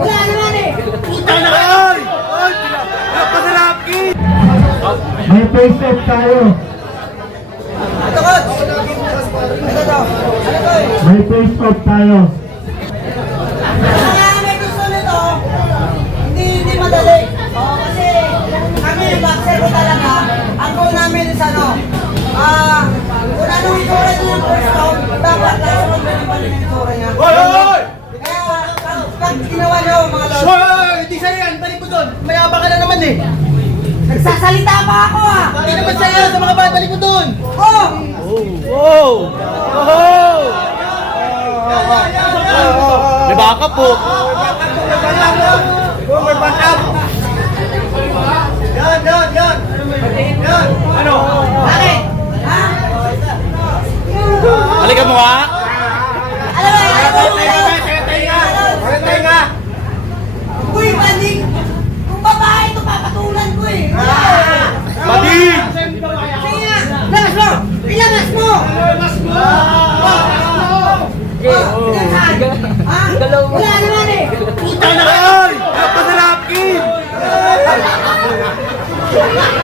Wala naman eh. Puta na kayo! Ay! Napasarapin! May face off tayo. Ito, coach. Ito daw. Ano to eh? May face off tayo. Kaya may gusto nito, hindi madali. Oo, kasi kami yung boxer ko talaga, ang goal namin is ano, kung anong itsura ito ng first round, dapat last round ganun pa rin yung itsura niya. Hoy! Hoy! Kaya pag ginawa niyo mga lord, Hoy! Hindi sa'yo yan! Balik mo doon! Mayabang ka na naman eh! nagsasalita pa ako ah! Hindi naman sa'yo sa mga bata! Balik mo doon! Oh! Oh! Oh! May baka po! May backup! Yan! Yan! Yan! Yan! Ano? Bakit? Ha? Halika mo ha! Alam mo, Tenga! uy, banding! Kung babae ito, papatulan ko eh! Bading! Sige nga! Labas mo! Ilabas mo! Wala naman eh! Puta na kayo! Napasarapin!